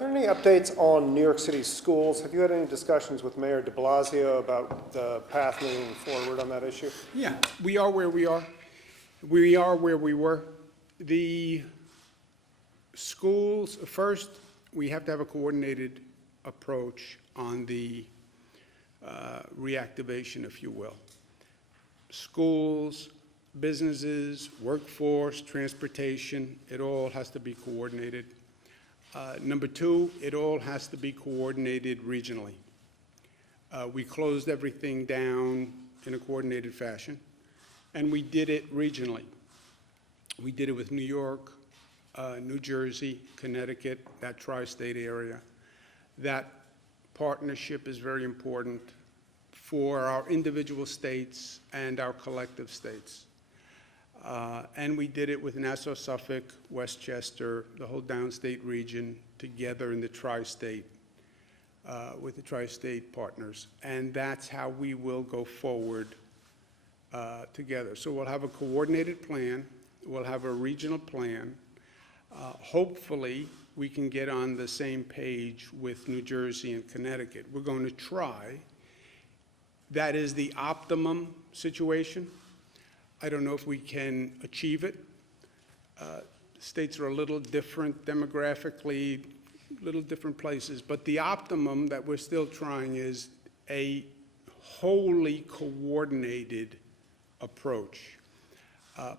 there any updates on New York City schools? Have you had any discussions with Mayor de Blasio about the path moving forward on that issue? Yeah, we are where we are. We are where we were. The schools, first, we have to have a coordinated approach on the reactivation, if you will. Schools, businesses, workforce, transportation, it all has to be coordinated. Number two, it all has to be coordinated regionally. We closed everything down in a coordinated fashion, and we did it regionally. We did it with New York, New Jersey, Connecticut, that tri-state area. That partnership is very important for our individual states and our collective states. And we did it with Nassau, Suffolk, Westchester, the whole downstate region together in the tri-state, with the tri-state partners. And that's how we will go forward together. So we'll have a coordinated plan. We'll have a regional plan. Hopefully, we can get on the same page with New Jersey and Connecticut. We're going to try. That is the optimum situation. I don't know if we can achieve it. States are a little different demographically, little different places, but the optimum that we're still trying is a wholly coordinated approach.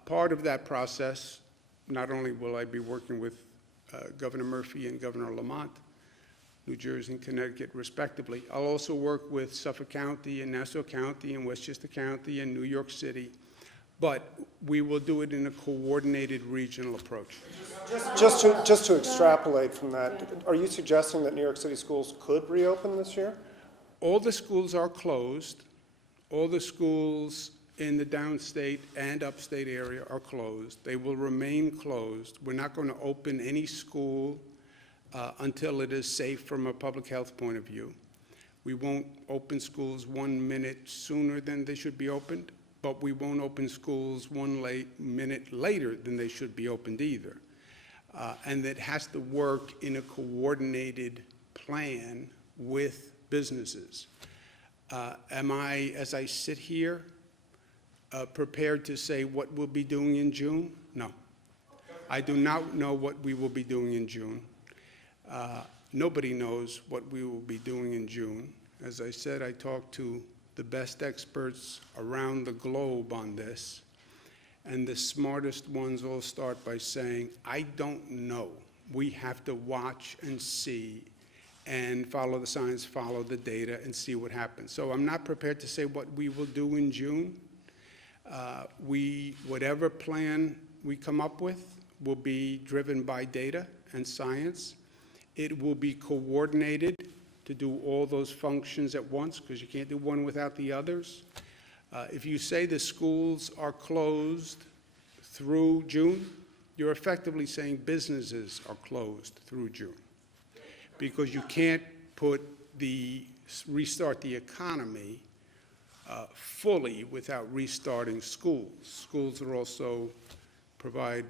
Part of that process, not only will I be working with Governor Murphy and Governor Lamont, New Jersey and Connecticut respectively, I'll also work with Suffolk County and Nassau County and Westchester County and New York City, but we will do it in a coordinated regional approach. Just to extrapolate from that, are you suggesting that New York City schools could reopen this year? All the schools are closed. All the schools in the downstate and upstate area are closed. They will remain closed. We're not going to open any school until it is safe from a public health point of view. We won't open schools 1 minute sooner than they should be opened, but we won't open schools 1 minute later than they should be opened either. And that has to work in a coordinated plan with businesses. Am I, as I sit here, prepared to say what we'll be doing in June? No. I do not know what we will be doing in June. Nobody knows what we will be doing in June. As I said, I talked to the best experts around the globe on this, and the smartest ones all start by saying, I don't know. We have to watch and see and follow the science, follow the data, and see what happens. So I'm not prepared to say what we will do in June. Whatever plan we come up with will be driven by data and science. It will be coordinated to do all those functions at once, because you can't do one without the others. If you say the schools are closed through June, you're effectively saying businesses are closed through June, because you can't restart the economy fully without restarting schools. Schools are also provide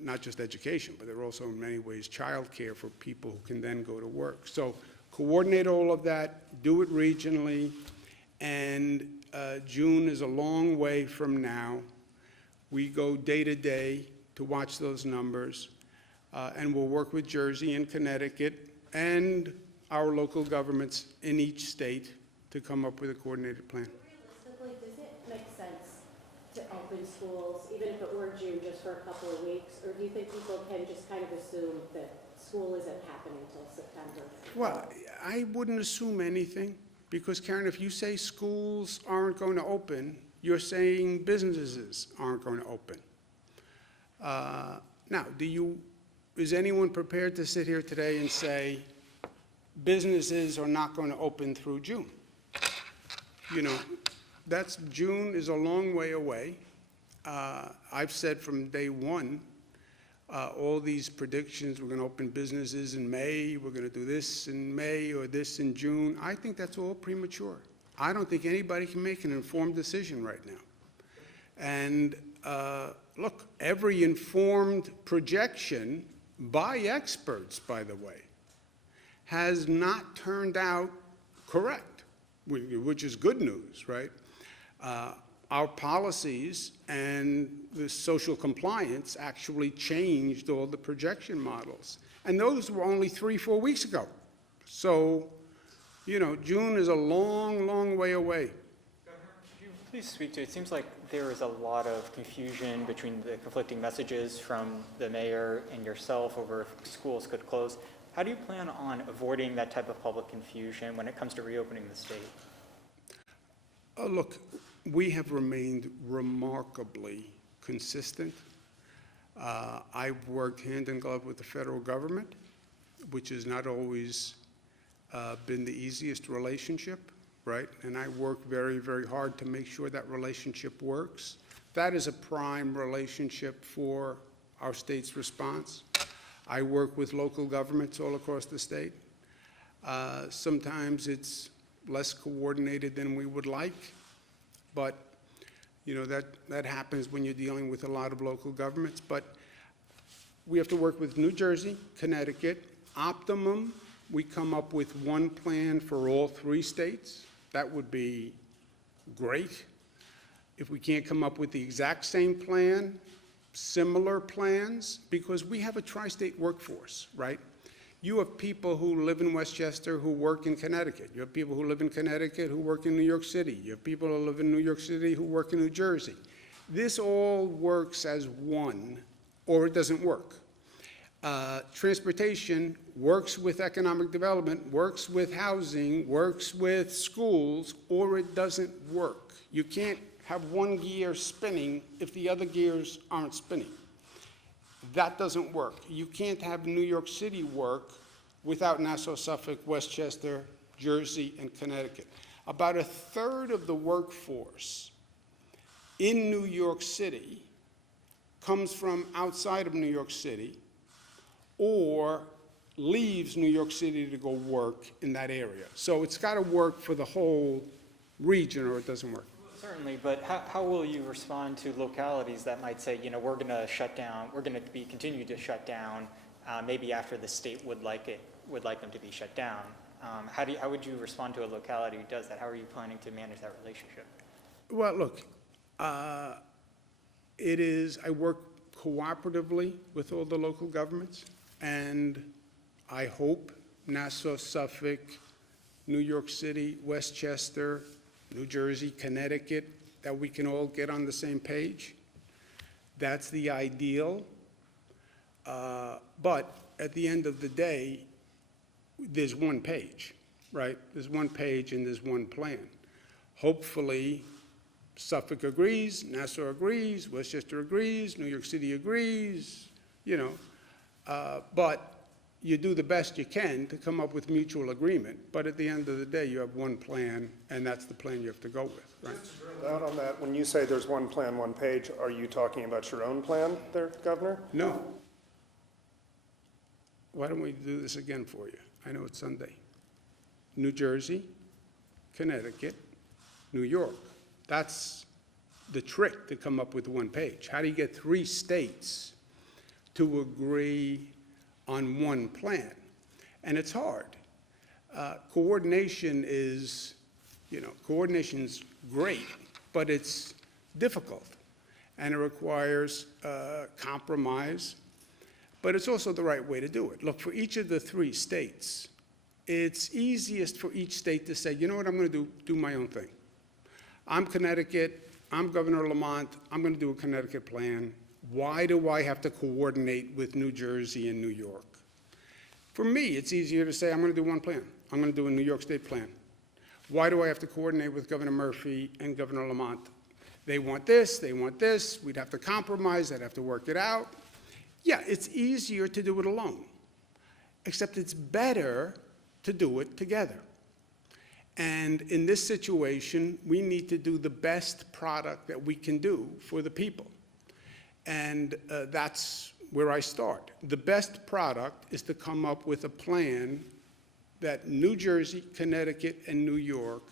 not just education, but they're also in many ways childcare for people who can then go to work. So coordinate all of that, do it regionally, and June is a long way from now. We go day to day to watch those numbers, and we'll work with Jersey and Connecticut and our local governments in each state to come up with a coordinated plan. Realistically, does it make sense to open schools, even if it were June, just for a couple of weeks? Or do you think people can just kind of assume that school isn't happening until September? Well, I wouldn't assume anything, because Karen, if you say schools aren't going to open, you're saying businesses aren't going to open. Now, is anyone prepared to sit here today and say businesses are not going to open through June? You know, June is a long way away. I've said from day one, all these predictions, we're going to open businesses in May, we're going to do this in May or this in June. I think that's all premature. I don't think anybody can make an informed decision right now. And look, every informed projection by experts, by the way, has not turned out correct, which is good news, right? Our policies and the social compliance actually changed all the projection models. And those were only 3-4 weeks ago. So, you know, June is a long, long way away. Governor, could you please speak to, it seems like there is a lot of confusion between the conflicting messages from the mayor and yourself over if schools could close. How do you plan on avoiding that type of public confusion when it comes to reopening the state? Look, we have remained remarkably consistent. I've worked hand in glove with the federal government, which has not always been the easiest relationship, right? And I work very, very hard to make sure that relationship works. That is a prime relationship for our state's response. I work with local governments all across the state. Sometimes it's less coordinated than we would like, but you know, that happens when you're dealing with a lot of local governments. But we have to work with New Jersey, Connecticut. Optimum, we come up with one plan for all 3 states. That would be great. If we can't come up with the exact same plan, similar plans, because we have a tri-state workforce, right? You have people who live in Westchester who work in Connecticut. You have people who live in Connecticut who work in New York City. You have people who live in New York City who work in New Jersey. This all works as one, or it doesn't work. Transportation works with economic development, works with housing, works with schools, or it doesn't work. You can't have one gear spinning if the other gears aren't spinning. That doesn't work. You can't have New York City work without Nassau, Suffolk, Westchester, Jersey, and Connecticut. About 1/3 of the workforce in New York City comes from outside of New York City or leaves New York City to go work in that area. So it's got to work for the whole region or it doesn't work. Certainly, but how will you respond to localities that might say, you know, we're going to shut down, we're going to be continue to shut down, maybe after the state would like them to be shut down? How would you respond to a locality who does that? How are you planning to manage that relationship? Well, look, I work cooperatively with all the local governments, and I hope Nassau, Suffolk, New York City, Westchester, New Jersey, Connecticut, that we can all get on the same page. That's the ideal. But at the end of the day, there's one page, right? There's one page and there's one plan. Hopefully, Suffolk agrees, Nassau agrees, Westchester agrees, New York City agrees, you know. But you do the best you can to come up with mutual agreement. But at the end of the day, you have one plan, and that's the plan you have to go with, right? Out on that, when you say there's one plan, one page, are you talking about your own plan there, Governor? No. Why don't we do this again for you? I know it's Sunday. New Jersey, Connecticut, New York. That's the trick to come up with one page. How do you get 3 states to agree on one plan? And it's hard. Coordination is, you know, coordination's great, but it's difficult. And it requires compromise, but it's also the right way to do it. Look, for each of the 3 states, it's easiest for each state to say, you know what, I'm going to do my own thing. I'm Connecticut, I'm Governor Lamont, I'm going to do a Connecticut plan. Why do I have to coordinate with New Jersey and New York? For me, it's easier to say, I'm going to do one plan. I'm going to do a New York State plan. Why do I have to coordinate with Governor Murphy and Governor Lamont? They want this, we'd have to compromise, I'd have to work it out. Yeah, it's easier to do it alone, except it's better to do it together. And in this situation, we need to do the best product that we can do for the people. And that's where I start. The best product is to come up with a plan that New Jersey, Connecticut, and New York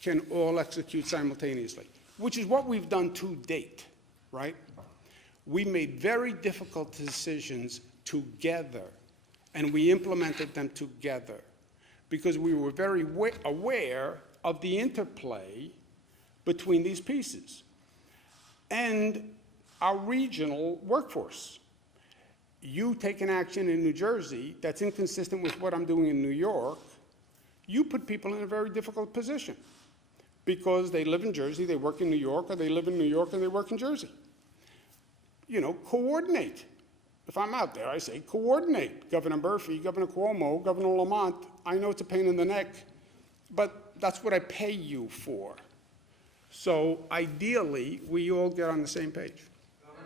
can all execute simultaneously, which is what we've done to date, right? We made very difficult decisions together, and we implemented them together. because we were very aware of the interplay between these pieces. And our regional workforce. You take an action in New Jersey that's inconsistent with what I'm doing in New York, you put people in a very difficult position because they live in Jersey, they work in New York, or they live in New York and they work in Jersey. You know, coordinate. If I'm out there, I say coordinate. Governor Murphy, Governor Cuomo, Governor Lamont, I know it's a pain in the neck, but that's what I pay you for. So ideally, we all get on the same page.